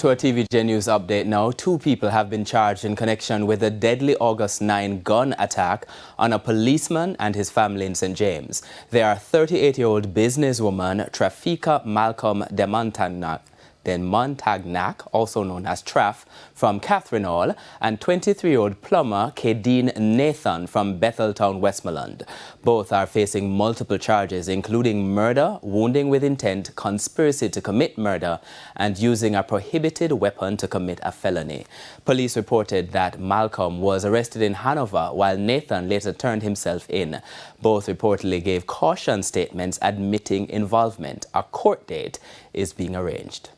To a TVJ News update now, 2 people have been charged in connection with a deadly August 9 gun attack on a policeman and his family in St. James. They are 38-year-old businesswoman Trafika Malcolm de Montagnac, also known as Traff, from Catherine Hall, and 23-year-old plumber Kadeen Nathan from Betheltown, Westmoreland. Both are facing multiple charges, including murder, wounding with intent, conspiracy to commit murder, and using a prohibited weapon to commit a felony. Police reported that Malcolm was arrested in Hanover, while Nathan later turned himself in. Both reportedly gave caution statements admitting involvement. A court date is being arranged.